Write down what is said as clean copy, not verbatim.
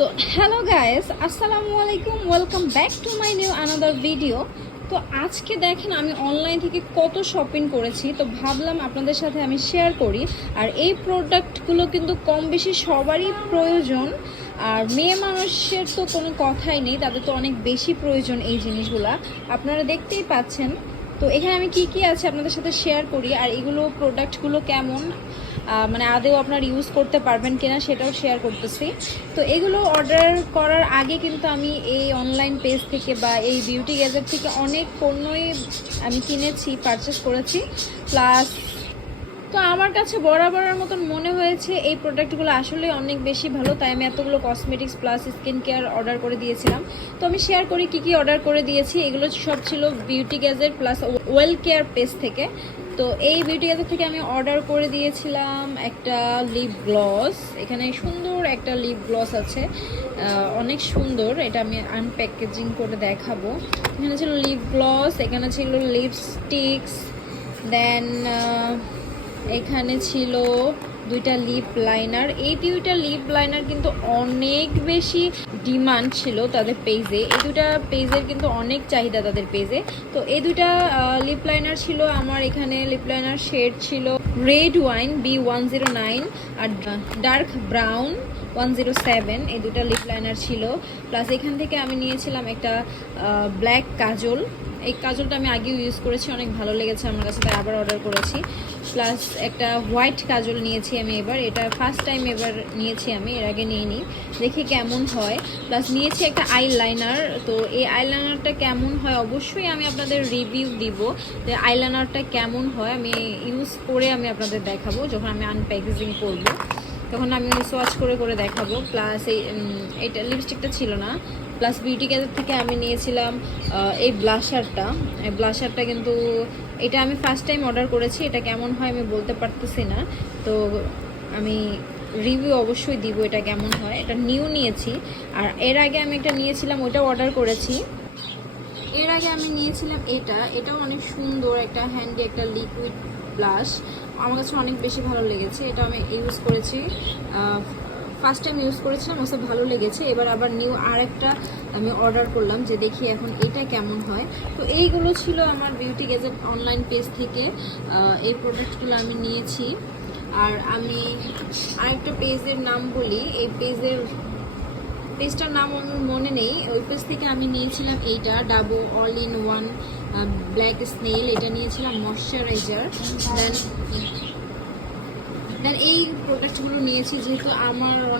তো hello guys, আসসালামু আলাইকুম, welcome back to my new another video. তো আজকে দেখেন আমি অনলাইন থেকে কত শপিং করেছি, তো ভাবলাম আপনাদের সাথে আমি শেয়ার করি। আর এই প্রোডাক্টগুলো কিন্তু কম বেশি সবারই প্রয়োজন, আর মেয়ে মানুষের তো কোনো কথাই নেই, তাদের তো অনেক বেশি প্রয়োজন এই জিনিসগুলা। আপনারা দেখতেই পাচ্ছেন। তো এখানে আমি কি কি আছে আপনাদের সাথে শেয়ার করি, আর এগুলো প্রোডাক্টগুলো কেমন, মানে আদেও আপনার ইউজ করতে পারবেন কিনা সেটাও শেয়ার করতেছি। তো এগুলো অর্ডার করার আগে কিন্তু আমি এই অনলাইন পেজ থেকে বা এই বিউটি গ্যাজেট থেকে অনেক পণ্যই আমি কিনেছি, পারচেস করেছি। প্লাস তো আমার কাছে বরাবরের মতন মনে হয়েছে এই প্রোডাক্টগুলো আসলে অনেক বেশি ভালো, তাই আমি এতগুলো cosmetics plus skin care order করে দিয়েছিলাম। তো আমি শেয়ার করি কি কি অর্ডার করে দিয়েছি। এগুলো সব ছিল beauty gadget plus well care page থেকে। তো এই বিউটি গ্যাজেট থেকে আমি অর্ডার করে দিয়েছিলাম একটা লিপ গ্লস। এখানে সুন্দর একটা লিপ গ্লস আছে, অনেক সুন্দর। এটা আমি আনপ্যাকেজিং করে দেখাবো। এখানে ছিল লিপ গ্লস, এখানে ছিল লিপস্টিক্স, দেন এখানে ছিল দুইটা লিপ লাইনার। এই দুইটা লিপ লাইনার কিন্তু অনেক বেশি ডিমান্ড ছিল তাদের পেজে, এই দুইটা পেজের কিন্তু অনেক চাহিদা তাদের পেজে। তো এই দুইটা লিপ লাইনার ছিল আমার। এখানে লিপ লাইনার শেড ছিল রেড ওয়াইন B109 আর ডার্ক ব্রাউন 107, এই দুটা লিপ লাইনার ছিল। প্লাস এখান থেকে আমি নিয়েছিলাম একটা ব্ল্যাক কাজল। এই কাজলটা আমি আগেও ইউজ করেছি, অনেক ভালো লেগেছে আমার কাছে, তাই আবার অর্ডার করেছি। প্লাস একটা হোয়াইট কাজল নিয়েছি আমি এবার, এটা ফার্স্ট টাইম এবার নিয়েছি আমি, এর আগে নিইনি, দেখি কেমন হয়। প্লাস নিয়েছি একটা আইলাইনার। তো এই আইলাইনারটা কেমন হয় অবশ্যই আমি আপনাদের রিভিউ দিব, যে আইলাইনারটা কেমন হয় আমি ইউজ করে আমি আপনাদের দেখাবো। যখন আমি আনপ্যাকেজিং করবো তখন আমি সোয়াচ করে করে দেখাবো। প্লাস এইটা লিপস্টিকটা ছিল না। প্লাস বিউটি গ্যাজেট থেকে আমি নিয়েছিলাম এই ব্লাশারটা। এই ব্লাশারটা কিন্তু এটা আমি ফার্স্ট টাইম অর্ডার করেছি, এটা কেমন হয় আমি বলতে পারতেছি না। তো আমি রিভিউ অবশ্যই দিব এটা কেমন হয়। এটা নিউ নিয়েছি। আর এর আগে আমি একটা নিয়েছিলাম, ওইটাও অর্ডার করেছি। এর আগে আমি নিয়েছিলাম এটাও অনেক সুন্দর, একটা হ্যান্ডি একটা লিকুইড ব্লাশ। আমার কাছে অনেক বেশি ভালো লেগেছে, এটা আমি ইউজ করেছি, ফার্স্ট টাইম ইউজ করেছিলাম, আমার কাছে ভালো লেগেছে। এবার আবার নিউ আর একটা আমি অর্ডার করলাম, যে দেখি এখন এটা কেমন হয়। তো এইগুলো ছিল আমার বিউটি গ্যাজেট অনলাইন পেজ থেকে এই প্রোডাক্টগুলো আমি নিয়েছি। আর আমি আরেকটা পেজের নাম বলি, এই পেজটার নাম আমার মনে নেই। ওই পেজ থেকে আমি নিয়েছিলাম এইটা Dabo all in one black snail, এটা নিয়েছিলাম ময়শ্চারাইজার। দেন এই প্রোডাক্টগুলো নিয়েছি যেহেতু আমার